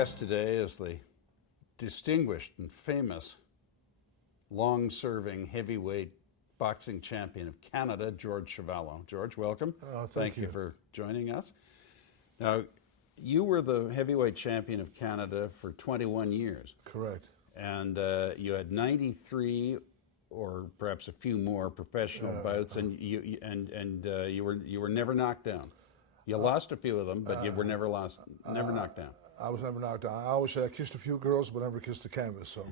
guest today is the distinguished and famous long-serving heavyweight boxing champion of Canada, George Chuvalo. George, welcome. Thank you for joining us. Now, you were the heavyweight champion of Canada for 21 years. Correct. And you had 93 or perhaps a few more professional bouts, and you were never knocked down. You lost a few of them, but you were never knocked down. I was never knocked down. I always say I kissed a few girls, but never kissed a canvas, so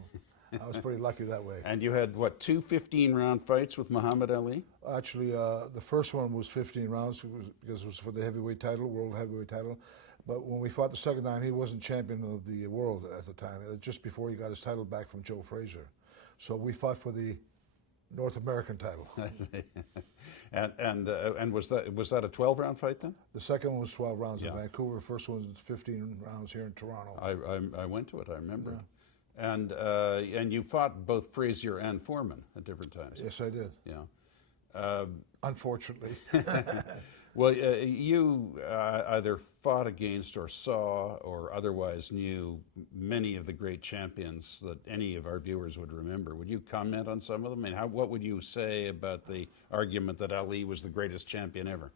I was pretty lucky that way. And you had, what, two 15-round fights with Muhammad Ali? Actually, the first one was 15 rounds because it was for the heavyweight title, world heavyweight title. But when we fought the second time, he wasn't champion of the world at the time, just before he got his title back from Joe Frazier. So we fought for the North American title. and was that a 12-round fight then? The second one was 12 rounds in Vancouver. The first one was 15 rounds here in Toronto. I went to it. I remember. Yeah. And you fought both Frazier and Foreman at different times. Yes, I did. Yeah. Unfortunately. Well, you either fought against or saw or otherwise knew many of the great champions that any of our viewers would remember. Would you comment on some of them? I mean, what would you say about the argument that Ali was the greatest champion ever?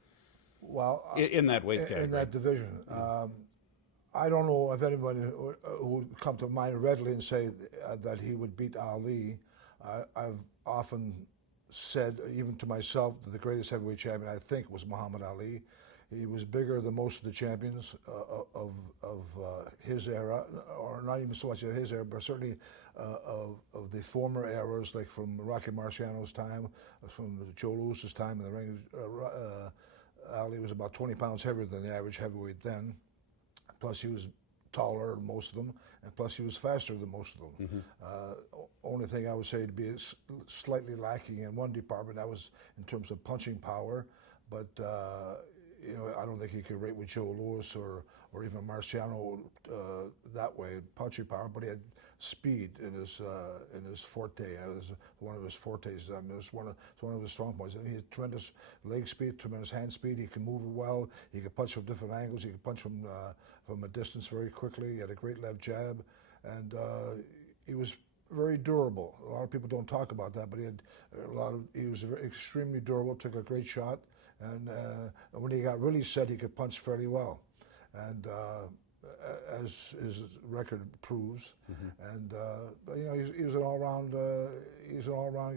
Well, in that weight category. In that division. I don't know if anybody who would come to mind readily and say that he would beat Ali. I've often said, even to myself, that the greatest heavyweight champion, I think, was Muhammad Ali. He was bigger than most of the champions of his era, or not even so much of his era, but certainly of the former eras, like from Rocky Marciano's time, from Joe Louis's time in the ring. Ali was about 20 pounds heavier than the average heavyweight then. Plus, he was taller than most of them, and plus he was faster than most of them. Only thing I would say to be slightly lacking in one department, that was in terms of punching power, but you know, I don't think he could rate with Joe Louis or even Marciano that way, punching power, but he had speed in his forte. It was one of his fortes. I mean, it's one of his strong points. And he had tremendous leg speed, tremendous hand speed. He could move well. He could punch from different angles. He could punch from a distance very quickly. He had a great left jab, and he was very durable. A lot of people don't talk about that, but he was extremely durable. Took a great shot, and when he got really set, he could punch fairly well. And as his record proves, and you know, he was an all-round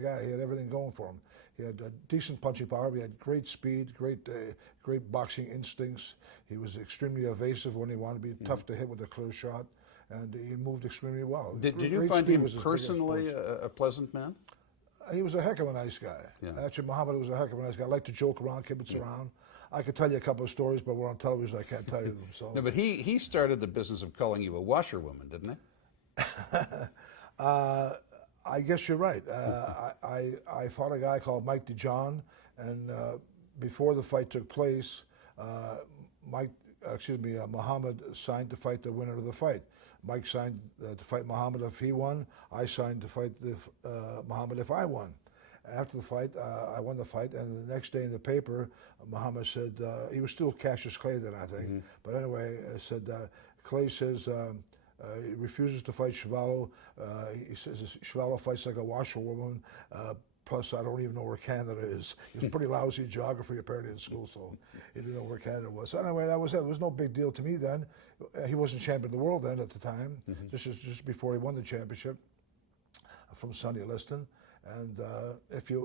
guy. He had everything going for him. He had a decent punching power. He had great speed, great boxing instincts. He was extremely evasive when he wanted to be tough to hit with a clear shot, and he moved extremely well. Did you find him personally a pleasant man? He was a heck of a nice guy. Yeah. Actually, Muhammad was a heck of a nice guy. I like to joke around, kibitz around. I could tell you a couple of stories, but we're on television, I can't tell you them. So. No, but he started the business of calling you a washerwoman, didn't he? I guess you're right. I fought a guy called Mike DeJohn, and before the fight took place, Muhammad signed to fight the winner of the fight. Mike signed to fight Muhammad if he won. I signed to fight Muhammad if I won. After the fight, I won the fight, and the next day in the paper, Muhammad said, he was still Cassius Clay then, I think, but anyway, said, Clay says he refuses to fight Chuvalo. He says Chuvalo fights like a washerwoman. Plus, I don't even know where Canada is. He was pretty lousy in geography, apparently, in school, so he didn't know where Canada was. So anyway, that was it. It was no big deal to me then. He wasn't champion of the world then at the time. This is just before he won the championship from Sonny Liston. And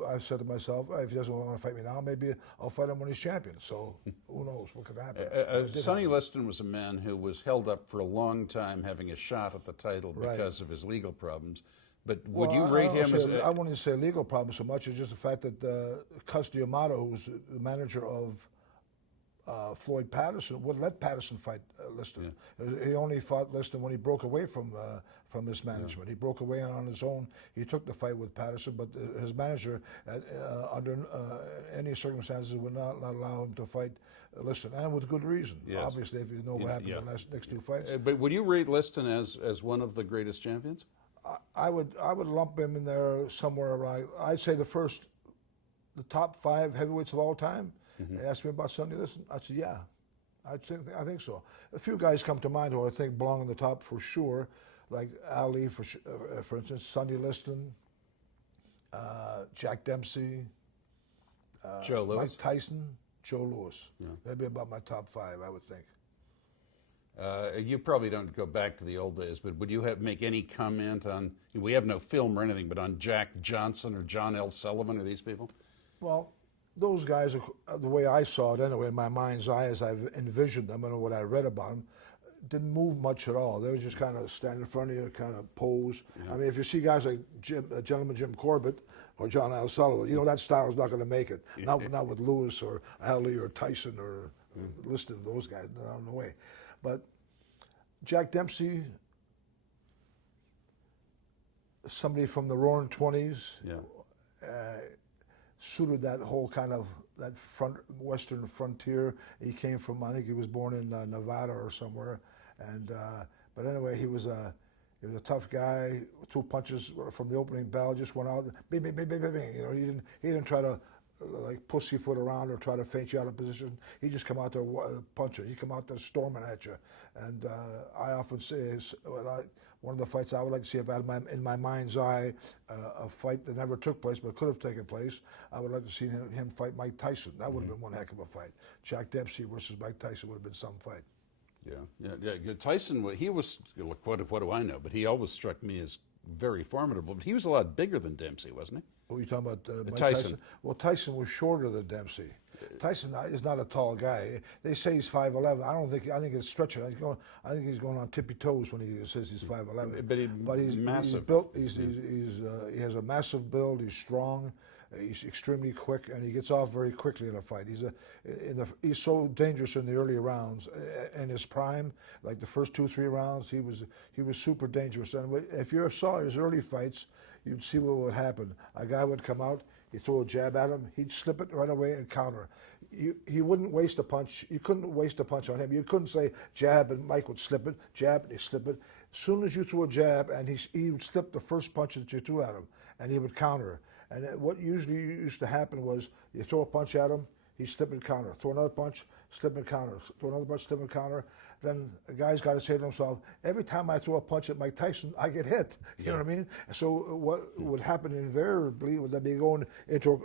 I've said to myself, if he doesn't want to fight me now, maybe I'll fight him when he's champion. So who knows what could happen. Sonny Liston was a man who was held up for a long time having a shot at the title because of his legal problems. But would you rate him as... I wouldn't say legal problem so much. It's just the fact that Cus D'Amato, who's the manager of Floyd Patterson, would let Patterson fight Liston. Yeah. He only fought Liston when he broke away from his management. He broke away on his own. He took the fight with Patterson, but his manager, under any circumstances, would not allow him to fight Liston, and with good reason. Yes. Obviously, if you know what happened in the next two fights. But would you rate Liston as one of the greatest champions? I would lump him in there somewhere around. I'd say the top 5 heavyweights of all time. They asked me about Sonny Liston. I said, yeah. I think so. A few guys come to mind who I think belong in the top for sure, like Ali, for instance, Sonny Liston, Jack Dempsey, Joe Louis? Mike Tyson, Joe Louis. Yeah. That'd be about my top 5, I would think. You probably don't go back to the old days, but would you make any comment on, we have no film or anything, but on Jack Johnson or John L. Sullivan or these people? Well, those guys, the way I saw it anyway, in my mind's eye as I've envisioned them and what I read about them, didn't move much at all. They were just kind of stand in front of you, kind of pose. Yeah. I mean, if you see guys like Gentleman Jim Corbett or John L. Sullivan, you know that style is not going to make it. Not with Lewis or Ali or Tyson or Liston, those guys, not on the way. But Jack Dempsey, somebody from the Roaring '20s, suited that whole kind of that western frontier. He came from, I think he was born in Nevada or somewhere, and but anyway, he was a tough guy. 2 punches from the opening bell, just went out, bing, bing, bing, bing, bing, bing. You know, he didn't try to like pussyfoot around or try to feint you out of position. He just come out there punching. He come out there storming at you. And I often say, one of the fights I would like to see, if I had in my mind's eye a fight that never took place but could have taken place, I would like to see him fight Mike Tyson. That would have been one heck of a fight. Jack Dempsey versus Mike Tyson would have been some fight. Yeah. Tyson, he was, look, what do I know? But he always struck me as very formidable. But he was a lot bigger than Dempsey, wasn't he? What are you talking about? Mike Tyson. Well, Tyson was shorter than Dempsey. Tyson is not a tall guy. They say he's 5'11". I think it's stretching. I think he's going on tippy toes when he says he's 5'11". But he's massive. He's built. He has a massive build. He's strong. He's extremely quick, and he gets off very quickly in a fight. He's so dangerous in the early rounds. In his prime, like the first 2-3 rounds, he was super dangerous. And if you saw his early fights, you'd see what would happen. A guy would come out, he'd throw a jab at him, he'd slip it right away and counter. He wouldn't waste a punch. You couldn't waste a punch on him. You couldn't say jab and Mike would slip it, jab and he'd slip it. As soon as you threw a jab and he would slip the first punch that you threw at him, and he would counter. And what usually used to happen was you throw a punch at him, he'd slip and counter. Throw another punch, slip and counter. Throw another punch, slip and counter. Then a guy's got to say to himself, every time I throw a punch at Mike Tyson, I get hit. You know what I mean? So what would happen invariably would that be going into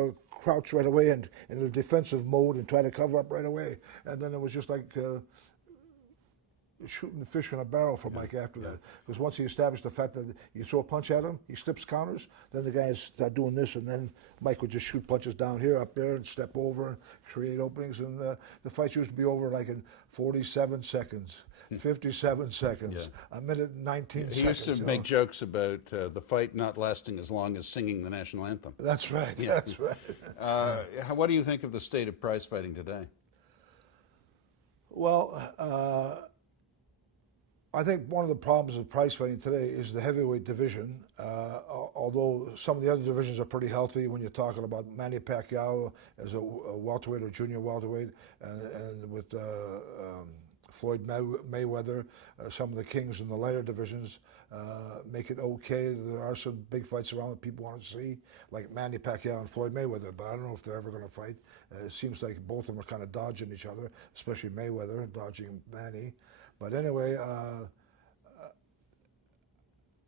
a crouch right away and in a defensive mode and try to cover up right away. And then it was just like shooting the fish in a barrel for Mike after that. Because once he established the fact that you throw a punch at him, he slips counters, then the guys start doing this, and then Mike would just shoot punches down here, up there, and step over and create openings. And the fights used to be over like in 47 seconds, 57 seconds, a minute and 19 seconds. He used to make jokes about the fight not lasting as long as singing the national anthem. That's right, that's right. What do you think of the state of prize fighting today? Well, I think one of the problems with prize fighting today is the heavyweight division. Although some of the other divisions are pretty healthy, when you're talking about Manny Pacquiao as a welterweight or junior welterweight, and with Floyd Mayweather, some of the kings in the lighter divisions make it okay. There are some big fights around that people want to see, like Manny Pacquiao and Floyd Mayweather, but I don't know if they're ever going to fight. It seems like both of them are kind of dodging each other, especially Mayweather dodging Manny. But anyway,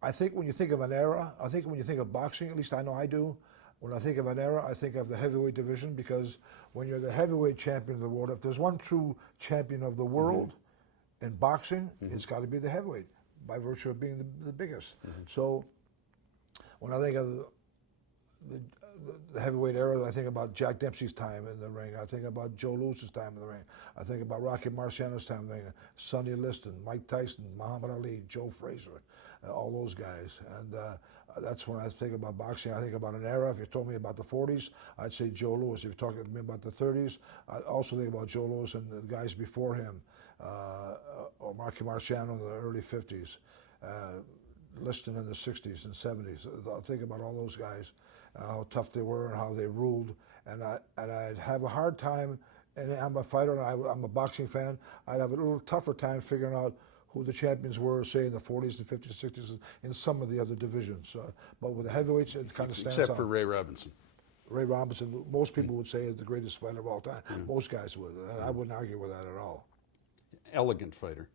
I think when you think of an era, I think when you think of boxing, at least I know I do, when I think of an era, I think of the heavyweight division, because when you're the heavyweight champion of the world, if there's one true champion of the world in boxing, it's got to be the heavyweight, by virtue of being the biggest. So when I think of the heavyweight era, I think about Jack Dempsey's time in the ring. I think about Joe Louis's time in the ring. I think about Rocky Marciano's time in the ring. Sonny Liston, Mike Tyson, Muhammad Ali, Joe Frazier, all those guys. And that's when I think about boxing. I think about an era. If you told me about the 40s, I'd say Joe Louis. If you're talking to me about the 30s, I'd also think about Joe Louis and the guys before him, or Rocky Marciano in the early 50s, Liston in the 60s and 70s. I'll think about all those guys, how tough they were and how they ruled. And I'd have a hard time, and I'm a fighter and I'm a boxing fan, I'd have a little tougher time figuring out who the champions were, say, in the 40s and 50s, 60s, in some of the other divisions. But with the heavyweights, it kind of stands out. Except for Ray Robinson. Ray Robinson, most people would say is the greatest fighter of all time. Most guys would, and I wouldn't argue with that at all. Elegant fighter.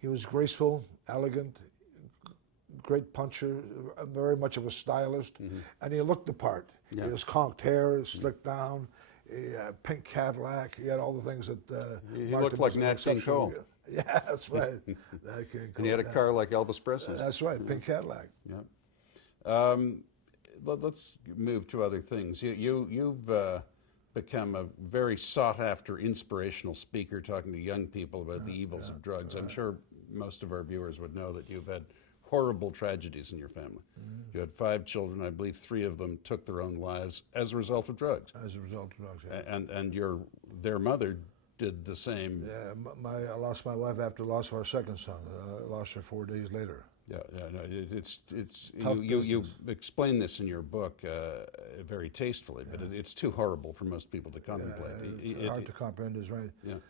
He was graceful, elegant, great puncher, very much of a stylist, and he looked the part. Yeah. He was conked hair, slicked down, he had a pink Cadillac. He had all the things that He marked looked him like as an Nat King exceptional- Cole. Yeah, that's right. And he had a car like Elvis Presley's. That's right, pink Cadillac. Yeah. Let's move to other things. You've become a very sought-after, inspirational speaker, talking to young people about the evils of drugs. I'm sure most of our viewers would know that you've had horrible tragedies in your family. You had 5 children. I believe 3 of them took their own lives as a result of drugs. As a result of drugs, yeah. And their mother did the same. Yeah, I lost my wife after the loss of our second son. I lost her 4 days later. Yeah, no, it's Tough you explain this in your book very tastefully, but it's too horrible for most people to contemplate. It's hard to comprehend, is right. Yeah.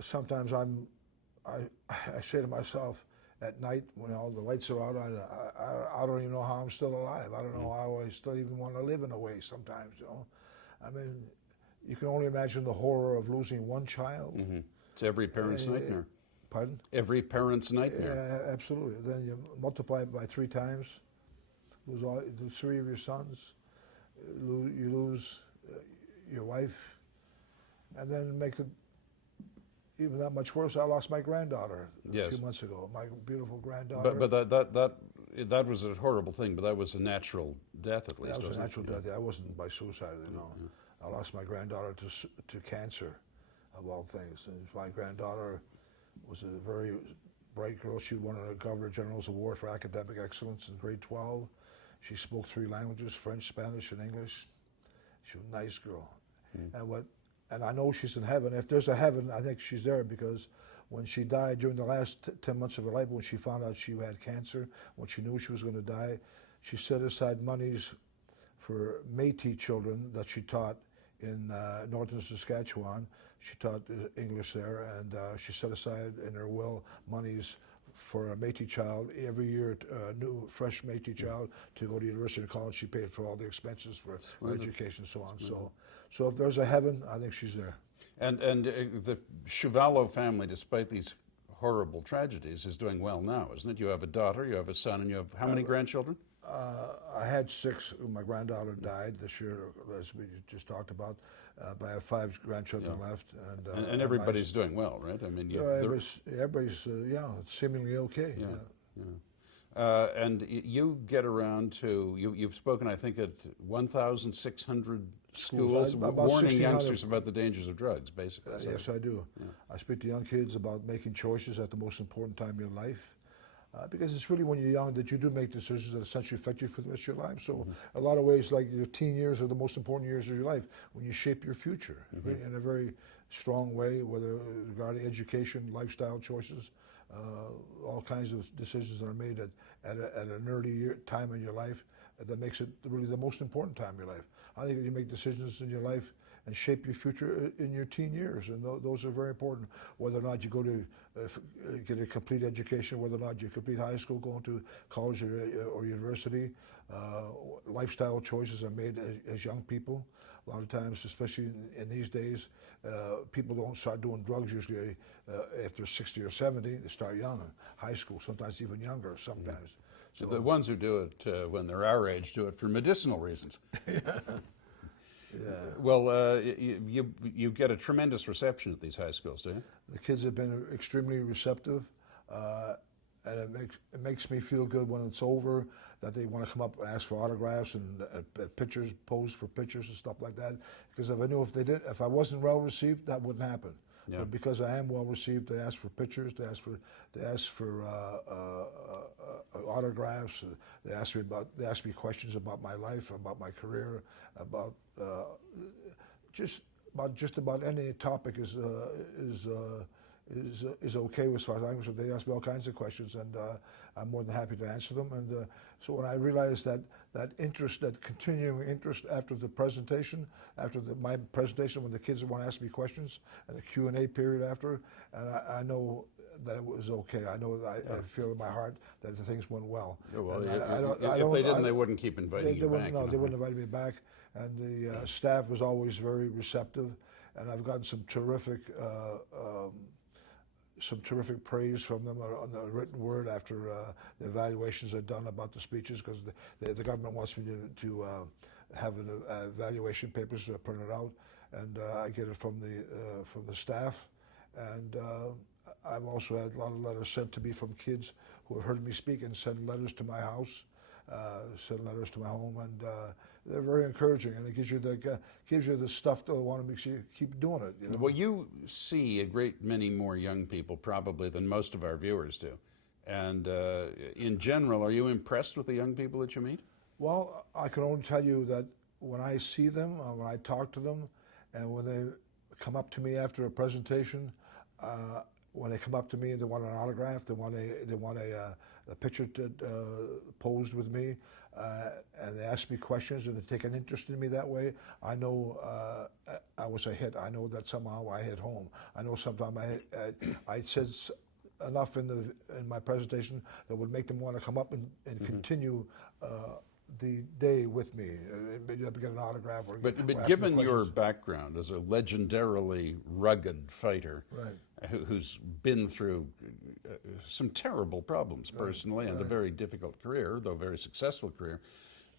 Sometimes I say to myself at night when all the lights are out, I don't even know how I'm still alive. I don't know how I still even want to live in a way sometimes, you know. I mean, you can only imagine the horror of losing one child. It's every parent's nightmare. Pardon? Every parent's nightmare. Yeah, absolutely. Then you multiply it by 3 times, lose 3 of your sons, you lose your wife, and then make it even that much worse. I lost my granddaughter a few months ago. My beautiful granddaughter. But that was a horrible thing. But that was a natural death, at least. That was a wasn't natural it? death. Yeah, I wasn't by suicide. You know, I lost my granddaughter to cancer, of all things. And my granddaughter was a very bright girl. She won a Governor General's Award for academic excellence in grade 12. She spoke 3 languages: French, Spanish, and English. She was a nice girl. And I know she's in heaven. If there's a heaven, I think she's there, because when she died during the last 10 months of her life, when she found out she had cancer, when she knew she was going to die, she set aside monies for Métis children that she taught in northern Saskatchewan. She taught English there, and she set aside in her will monies for a Métis child every year, a new, fresh Métis child to go to university or college. She paid for all the expenses for education and so on. So if there's a heaven, I think she's there. And the Chuvalo family, despite these horrible tragedies, is doing well now, isn't it? You have a daughter, you have a son, and you have how many grandchildren? I had 6. My granddaughter died this year, as we just talked about. But I have 5 grandchildren left, And everybody's doing well, right? I mean, everybody's seemingly okay. And you get around to you've spoken, I think, at 1,600 schools, warning youngsters about the dangers of drugs, basically. Yes, I do. Yeah. I speak to young kids about making choices at the most important time in your life. Because it's really when you're young that you do make decisions that essentially affect you for the rest of your life. So a lot of ways, like your teen years are the most important years of your life, when you shape your future in a very strong way, whether regarding education, lifestyle choices, all kinds of decisions that are made at an early time in your life that makes it really the most important time in your life. I think that you make decisions in your life and shape your future in your teen years, and those are very important. Whether or not you go to get a complete education, whether or not you complete high school, going to college or university, lifestyle choices are made as young people. A lot of times, especially in these days, people don't start doing drugs usually after 60 or 70. They start young, high school, sometimes even younger sometimes. So the ones who do it when they're our age do it for medicinal reasons. Yeah. Well, you get a tremendous reception at these high schools, do you? The kids have been extremely receptive, and it makes me feel good when it's over that they want to come up and ask for autographs and pictures, pose for pictures and stuff like that. Because if I knew if I wasn't well received, that wouldn't happen. Yeah. But because I am well received, they ask for pictures, they ask for autographs. They ask me questions about my life, about my career, about just about any topic is okay as far as I'm concerned. They ask me all kinds of questions, and I'm more than happy to answer them. And so when I realized that interest, that continuing interest after the presentation, my presentation, when the kids want to ask me questions, and the Q&A period after, and I know that it was okay. I know that I feel in my heart that the things went well. Yeah, well, And if they didn't, they wouldn't keep inviting you back. No, they wouldn't invite me back. And the staff was always very receptive, and I've gotten some terrific praise from them on the written word after the evaluations are done about the speeches, because the government wants me to have an evaluation papers printed out, and I get it from the staff. And I've also had a lot of letters sent to me from kids who have heard me speak and send letters to my house, send letters to my home, and they're very encouraging, and it gives you the stuff to want to make sure you keep doing it. You know? Well, you see a great many more young people probably than most of our viewers do. And in general, are you impressed with the young people that you meet? Well, I can only tell you that when I see them, when I talk to them, and when they come up to me after a presentation, when they come up to me and they want an autograph, they want a picture posed with me, and they ask me questions and they take an interest in me that way, I know I was a hit. I know that somehow I hit home. I know sometimes I said enough in my presentation that would make them want to come up and continue the day with me, maybe get an autograph. But given your background as a legendarily rugged fighter, right, who's been through some terrible problems personally, and a very difficult career, though very successful career,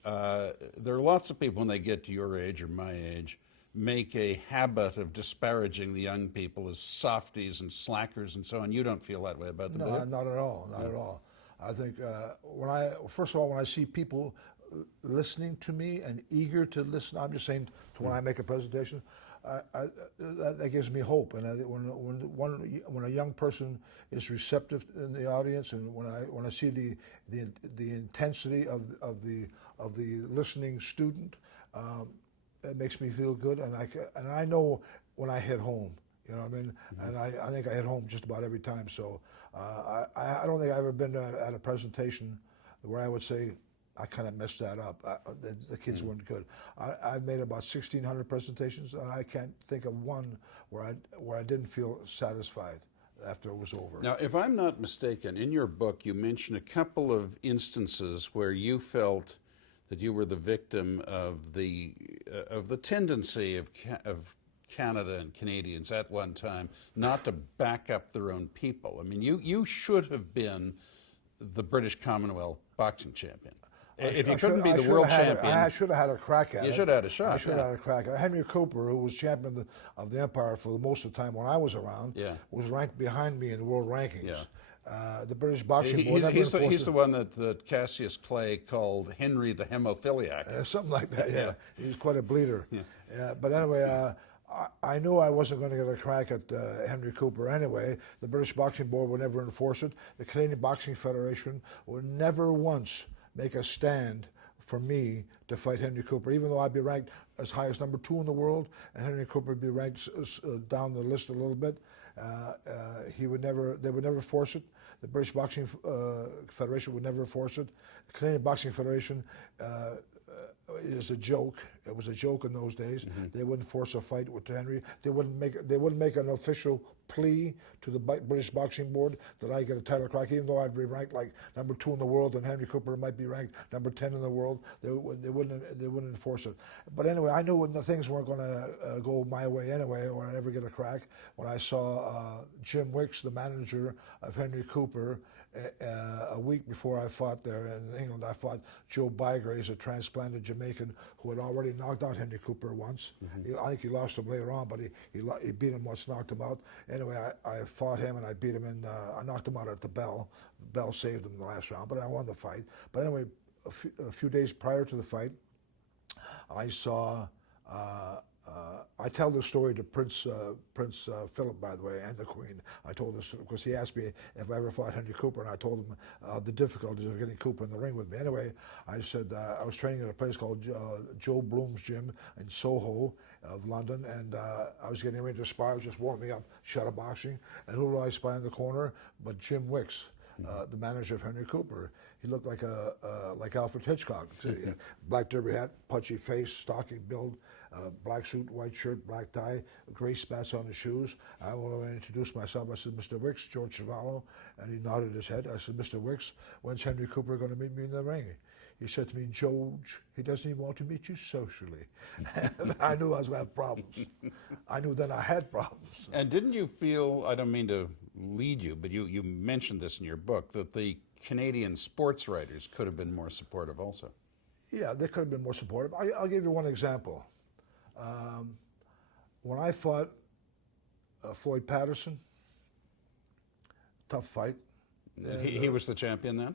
there are lots of people when they get to your age or my age make a habit of disparaging the young people as softies and slackers and so on. You don't feel that way about them, do you? No, not at all, not at all. I think first of all, when I see people listening to me and eager to listen, I'm just saying to when I make a presentation, that gives me hope. And when a young person is receptive in the audience, and when I see the intensity of the listening student, it makes me feel good. And I know when I hit home. You know what I mean? And I think I hit home just about every time. So I don't think I've ever been at a presentation where I would say, I kind of messed that up. The kids weren't good. I've made about 1,600 presentations, and I can't think of one where I didn't feel satisfied after it was over. Now, if I'm not mistaken, in your book you mention a couple of instances where you felt that you were the victim of the tendency of Canada and Canadians at one time not to back up their own people. I mean, you should have been the British Commonwealth boxing champion. If you couldn't be the world champion, I should have had a crack at it. You should have had a shot. I should have had a crack at it. Henry Cooper, who was champion of the Empire for most of the time when I was around, was ranked behind me in the world rankings. The British boxing board. He's the one that Cassius Clay called Henry the Hemophiliac. Something like that. Yeah, he's quite a bleeder. But anyway. I knew I wasn't going to get a crack at Henry Cooper anyway. The British Boxing Board would never enforce it. The Canadian Boxing Federation would never once make a stand for me to fight Henry Cooper, even though I'd be ranked as high as number 2 in the world, and Henry Cooper would be ranked down the list a little bit. They would never force it. The British Boxing Federation would never force it. The Canadian Boxing Federation is a joke. It was a joke in those days. They wouldn't force a fight with Henry. They wouldn't make an official plea to the British Boxing Board that I get a title crack, even though I'd be ranked like number 2 in the world, and Henry Cooper might be ranked number 10 in the world. They wouldn't enforce it. But anyway, I knew when the things weren't going to go my way anyway, or I'd ever get a crack. When I saw Jim Wicks, the manager of Henry Cooper, a week before I fought there in England, I fought Joe Bygraves, a transplanted Jamaican who had already knocked out Henry Cooper once. I think he lost him later on, but he beat him once, knocked him out. Anyway, I fought him and I beat him I knocked him out at the bell. The bell saved him in the last round, but I won the fight. But anyway, a few days prior to the fight, I saw. I tell this story to Prince Philip, by the way, and the Queen. I told this because he asked me if I ever fought Henry Cooper, and I told him the difficulties of getting Cooper in the ring with me. Anyway, I said I was training at a place called Joe Bloom's gym in Soho of London, and I was getting ready to spar. I was just warming up, shadowboxing, and who do I spy in the corner but Jim Wicks. the manager of Henry Cooper. He looked like like Alfred Hitchcock. Black derby hat, pudgy face, stocky build, black suit, white shirt, black tie, gray spats on his shoes. I went to introduce myself. I said, Mr. Wicks, George Chuvalo, and he nodded his head. I said, Mr. Wicks, when's Henry Cooper going to meet me in the ring? He said to me, George, he doesn't even want to meet you socially. And I knew I was going to have problems. I knew then I had problems. And didn't you feel, I don't mean to lead you, but you mentioned this in your book, that the Canadian sports writers could have been more supportive also? Yeah, they could have been more supportive. I'll give you one example. When I fought Floyd Patterson, tough fight. He was the champion then?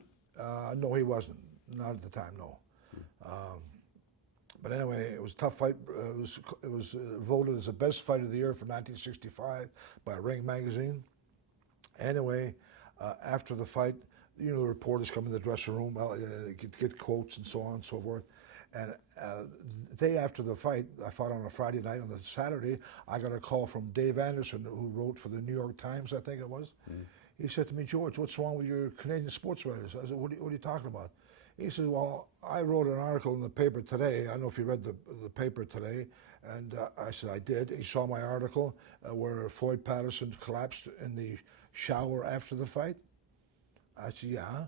No, he wasn't. Not at the time, no. But anyway, it was a tough fight. It was voted as the best fight of the year for 1965 by Ring Magazine. Anyway, after the fight, the reporters come in the dressing room, get quotes and so on and so forth. And the day after the fight, I fought on a Friday night. On the Saturday, I got a call from Dave Anderson, who wrote for the New York Times, I think it was. He said to me, George, what's wrong with your Canadian sports writers? I said, what are you talking about? He said, well, I wrote an article in the paper today. I don't know if you read the paper today. And I said, I did. He saw my article where Floyd Patterson collapsed in the shower after the fight. I said, yeah.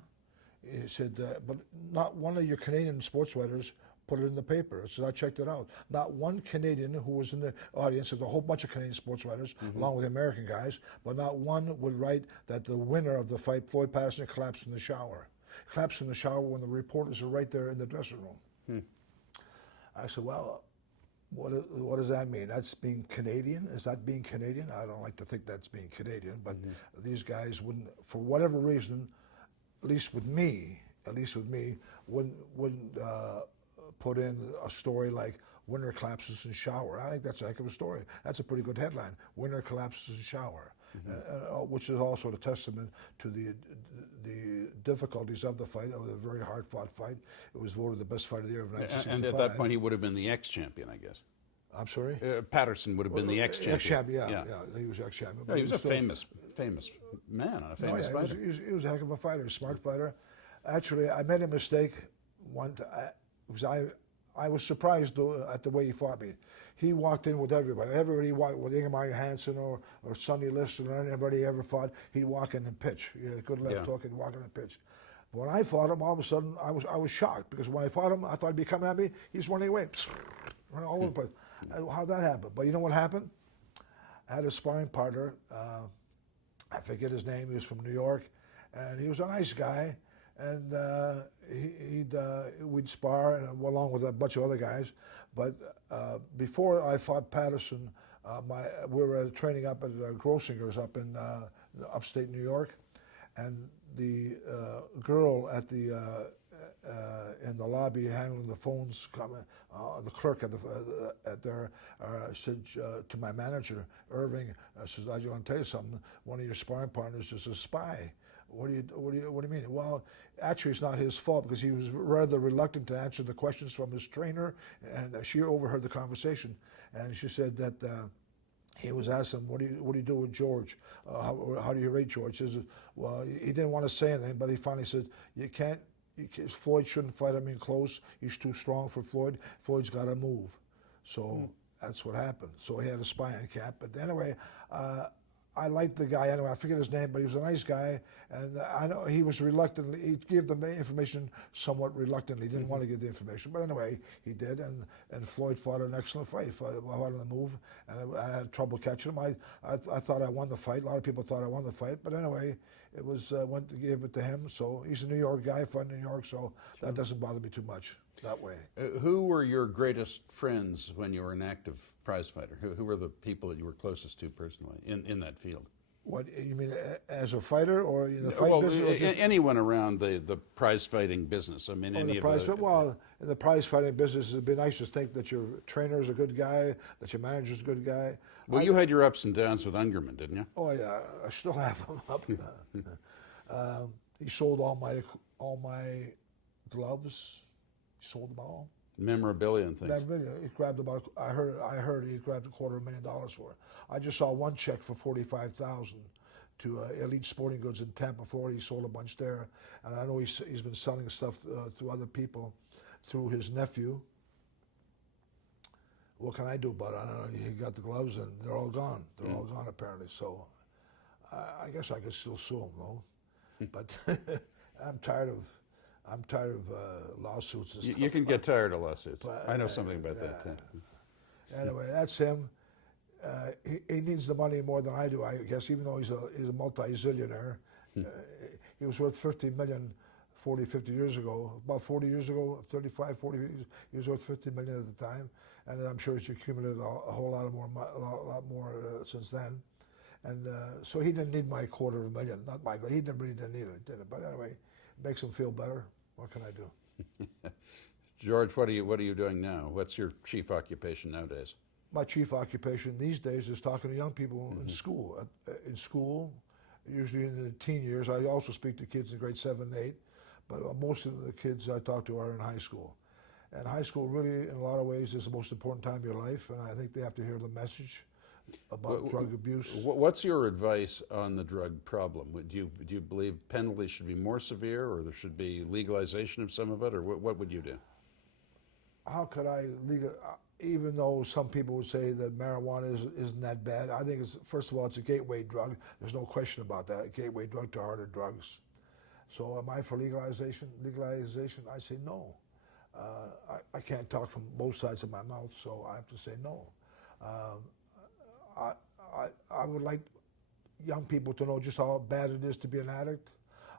He said, but not one of your Canadian sports writers put it in the paper. I said, I checked it out. Not one Canadian who was in the audience, there's a whole bunch of Canadian sports writers, along with the American guys, but not one would write that the winner of the fight, Floyd Patterson, collapsed in the shower. Collapsed in the shower when the reporters are right there in the dressing room. I said, well, what does that mean? That's being Canadian? Is that being Canadian? I don't like to think that's being Canadian, but these guys wouldn't, for whatever reason, at least with me, wouldn't put in a story like winner collapses in shower. I think that's a heck of a story. That's a pretty good headline. Winner collapses in shower, which is also a testament to the difficulties of the fight. It was a very hard-fought fight. It was voted the best fight of the year of 1965. And at that point, he would have been the ex-champion, I guess. I'm sorry? Patterson would have been the ex-champion. Ex-champion, yeah, he was ex-champion. Yeah, he was a famous man, a famous fighter. He was a heck of a fighter, a smart fighter. Actually, I made a mistake one time, because I was surprised at the way he fought me. He walked in with everybody. Everybody walked with Ingemar Hansen or Sonny Liston or anybody he ever fought. He'd walk in and pitch. He had a good left hook and walk in and pitch. But when I fought him, all of a sudden I was shocked, because when I fought him, I thought he'd be coming at me. He's running away, running all over the place. How'd that happen? But you know what happened? I had a sparring partner. I forget his name. He was from New York, and he was a nice guy. And we'd spar, and along with a bunch of other guys. But before I fought Patterson, we were training up at Grossinger's up in upstate New York, and the girl at in the lobby handling the phones, the clerk at there said to my manager, Irving, says, I want to tell you something. One of your sparring partners is a spy. What do you mean? Well, actually, it's not his fault, because he was rather reluctant to answer the questions from his trainer, and she overheard the conversation, and she said that he was asking, what do you do with George? How do you rate George? He says, well, he didn't want to say anything, but he finally said, Floyd shouldn't fight him in close. He's too strong for Floyd. Floyd's got to move. So that's what happened. So he had a spy in camp. But anyway, I liked the guy anyway. I forget his name, but he was a nice guy, and I know he was reluctant. He gave the information somewhat reluctantly. He didn't want to give the information, but anyway, he did. And Floyd fought an excellent fight. He fought on the move, and I had trouble catching him. I thought I won the fight. A lot of people thought I won the fight, but anyway, it was gave it to him. So he's a New York guy, fought in New York, so that doesn't bother me too much that way. Who were your greatest friends when you were an active prize fighter? Who were the people that you were closest to personally in that field? What you mean, as a fighter or in the fight business? Anyone around the prize fighting business. I mean, any of the... Well, in the prize fighting business, it'd be nice to think that your trainer's a good guy, that your manager's a good guy. Well, you had your ups and downs with Ungerman, didn't you? Oh yeah, I still have them up. He sold all my gloves. He sold them all. Memorabilia and things. Memorabilia. He grabbed about. I heard he grabbed $250,000 for it. I just saw one check for $45,000 to Elite Sporting Goods in Tampa, Florida. He sold a bunch there, and I know he's been selling stuff through other people, through his nephew. What can I do about it? I don't know. He got the gloves, and they're all gone. They're all gone apparently. So I guess I could still sue him, though. But I'm tired of lawsuits and stuff. You can get tired of lawsuits. But, I know something about that too. Anyway, that's him. He needs the money more than I do, I guess, even though he's a multi-zillionaire. He was worth $50 million 40, 50 years ago. About 40 years ago, 35, 40 years, he was worth $50 million at the time. And I'm sure he's accumulated a whole lot more since then. And so he didn't need my $250,000. Not my, he really didn't need it, did it? But anyway, it makes him feel better. What can I do? George, what are you doing now? What's your chief occupation nowadays? My chief occupation these days is talking to young people in school. In school, usually in the teen years. I also speak to kids in grade 7 and 8, but most of the kids I talk to are in high school. And high school really, in a lot of ways, is the most important time of your life, and I think they have to hear the message about drug abuse. What's your advice on the drug problem? Do you believe penalties should be more severe, or there should be legalization of some of it, or what would you do? How could I even though some people would say that marijuana isn't that bad, I think it's, first of all, it's a gateway drug. There's no question about that. A gateway drug to harder drugs. So am I for legalization? Legalization, I say no. I can't talk from both sides of my mouth, so I have to say no. I would like young people to know just how bad it is to be an addict.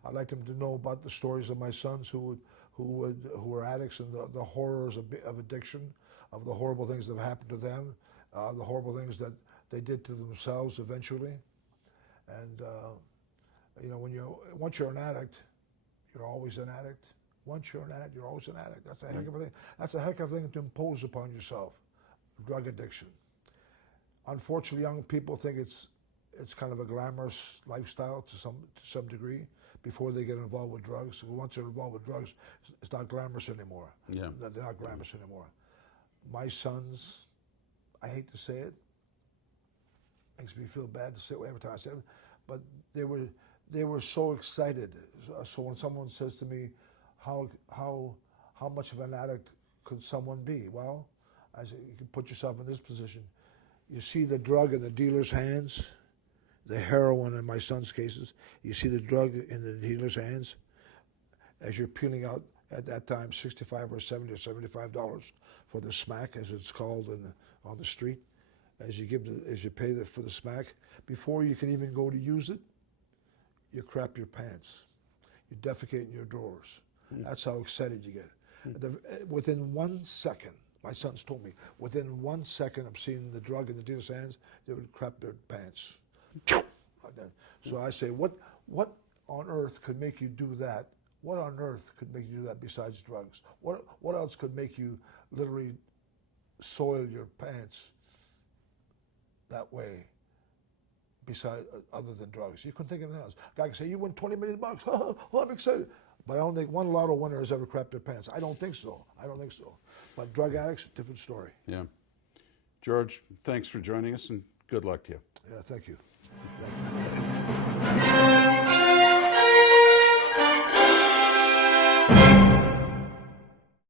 I'd like them to know about the stories of my sons who were addicts and the horrors of addiction, of the horrible things that happened to them, the horrible things that they did to themselves eventually. And you know, once you're an addict, you're always an addict. Once you're an addict, you're always an addict. That's a heck of a thing. That's a heck of a thing to impose upon yourself. Drug addiction. Unfortunately, young people think it's kind of a glamorous lifestyle to some degree before they get involved with drugs. Once they're involved with drugs, it's not glamorous anymore. Yeah. They're not glamorous anymore. My sons, I hate to say it, makes me feel bad to say it every time I say it, but they were so excited. So when someone says to me, how much of an addict could someone be? Well, I say, you can put yourself in this position. You see the drug in the dealer's hands, the heroin in my son's cases. You see the drug in the dealer's hands as you're peeling out at that time $65 or $70 or $75 for the smack, as it's called on the street. As you pay for the smack, before you can even go to use it, you crap your pants, you defecate in your drawers. That's how excited you get. Within 1 second, my sons told me, within 1 second of seeing the drug in the dealer's hands, they would crap their pants. Like that. So I say, what on earth could make you do that? What on earth could make you do that besides drugs? What else could make you literally soil your pants that way besides other than drugs? You couldn't think of anything else. A guy can say, you win $20 million. Oh, I'm excited. But I don't think one lotto winner has ever crapped their pants. I don't think so. I don't think so. But drug addicts, different story. Yeah. George, thanks for joining us, and good luck to you. Yeah, thank you. Thank you.